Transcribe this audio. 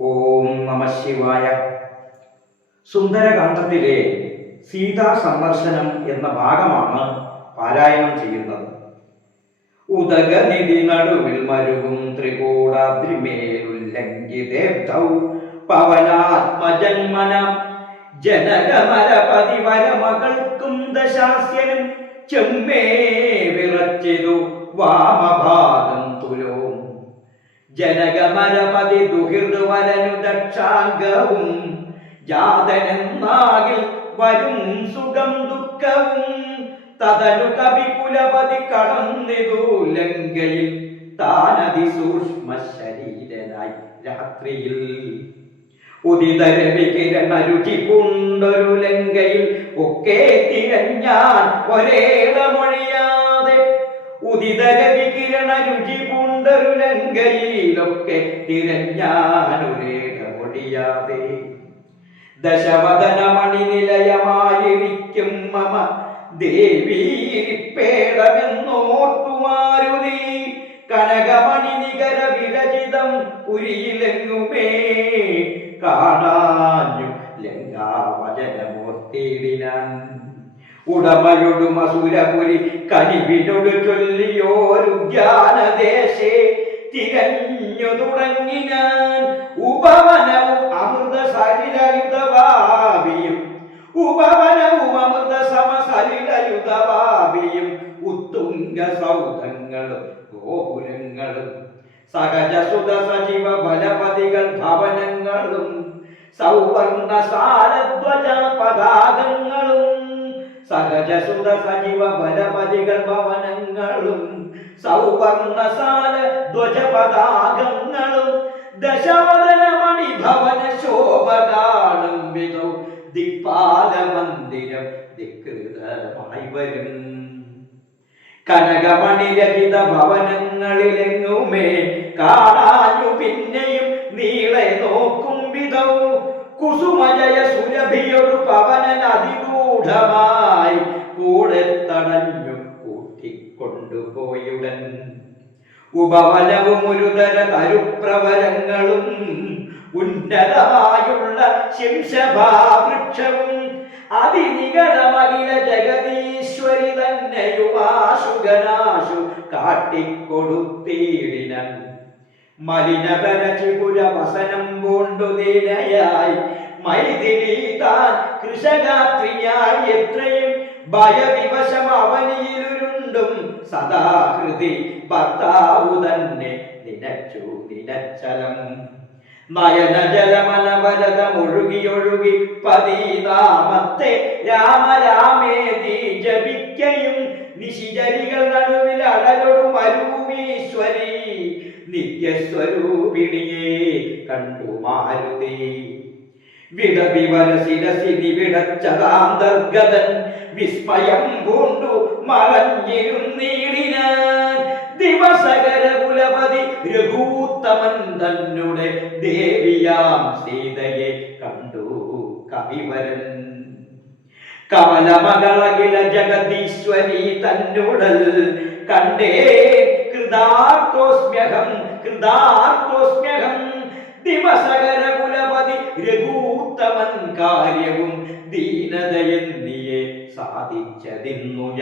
ഓം നമ ശിവായ. സുന്ദരകാന്ഡത്തിലെ സീതാ സന്ദർശനം എന്ന ഭാഗമാണ് പാരായണം ചെയ്യുന്നത്. ഉദകനിധി നടുവിൽ മരുവും ത്രികൂടാദ്രിമേലുല്ലംഘിതേബ്ധൗ പവനാത്മജന്മനം. ദശാസ്യനും ചെമ്മേ വിറച്ചിതു വാമഭാഗം ജനകമരപതി ദുഹിർവരനു ദക്ഷാംഗവും ജാതനെന്നാകിൽ വരും സുഖം ദുഃഖവും തതനു കവികുലപതി കടന്നിതു ലങ്കയിൽ താനതി സൂക്ഷ്മ ശരീരനായി രാത്രിയിൽ ഉദിതരവികിരണ രുചി കൊണ്ടൊരു ലങ്കയിൽ ഒക്കെ തിരഞ്ഞാൻ ഒരേടമൊഴിയാതെ ഉദിതരവികിരണ രുചി പൂണ്ടൊരു ലങ്കയിലൊക്കെ തിരഞ്ഞാനൊരേടമൊഴിയാതെ ദശവദനമണി നിലയമായിരിക്കും മമ ദേവീരിപ്പേടമെന്നോർത്തുമാരുതി. കനകമണി നികര വിരചിതം പുരിയിലെങ്ങുമേ കാണാഞ്ഞു ലങ്കാവചനമൂർത്തിയിടിനാൻ. ഉടമയൊടു മസുരപുരി കനിവിനോട് ചൊല്ലിയോരുദ്യാനദേശേ തുടങ്ങി ഞാൻ ഉപവനവും അമൃത സലിലയുധവാവിയും ഉപവനവും അമൃത സമസലിലയുധവാവിയും ഉത്തുംഗ സൗധങ്ങളും ഗോപുരങ്ങളും സഹജസുത സജീവ ബലപതികൾ ഭവനങ്ങളും സൗവർണ സാരധ്വജ പതാകങ്ങളും സഹജസുത സജീവ ബലപതികൾ ഭവനങ്ങളും സൗവർണസാല ധ്വജപതാകങ്ങളും ദശവദനമണി ഭവന ശോഭ കാണും വിധൗ മന്ദിരം ദിക്കൃതമായി വരും. കനകമണി രഹിത ഭവനങ്ങളിലെങ്ങുമേ കാണാഞ്ഞു പിന്നെയും നീളെ നോക്കും വിധവും കുസുമജയ സുരഭിയൊരു പവനൻ അതിഗൂഢമായി കൂടെ തടഞ്ഞു കൂട്ടിക്കൊണ്ടുപോയുടൻ ഉപവനവും ഒരുതര തരുപ്രവരങ്ങളും ഉന്നതമായുള്ള ശിംശഭാവൃക്ഷവും അതിനികടമകില തന്നെ തന്നെയുമാശുഗനാശു കാട്ടിക്കൊടുത്തീടിനൻ മലിനതര ചിപുര വസനം പൂണ്ടു ദീനയായി. മൈഥിലി താൻ കൃഷകാത്രിയായി എത്രയും ഭയവിവശം അവനിയിലുരുണ്ടും സദാകൃതി ഭർത്താവു തന്നെ നിനച്ചു നിനച്ചലം നയനജലമനവരതമൊഴുകിയൊഴുകി പതിതാമത്തെ രാമരാമേതി ജപിക്കയും നിശിചരികൾ നടുവിൽ അടലൊടു മരുമീശ്വരി നിത്യസ്വരൂപിണിയെ കണ്ടു മാരുതി വിടവിവര ശിരസിനി വിടച്ചതാന്തർഗതൻ വിസ്മയം പൂണ്ടു മറഞ്ഞിരുന്നീടിനാൻ ദിവസകര കുലപതി രഘൂത്തമൻ തന്നെ ദേവിയാം സീതയെ കണ്ടു കവിവരൻ. കമലമകളകില ജഗതീശ്വരി തന്നുടൽ കണ്ടേ കൃതാർത്ഥോസ്മ്യഹം കൃതാർത്ഥോസ്മ്യഹം ദിവസകര കുലപതി രഘൂത്തമൻ കാര്യവും الذل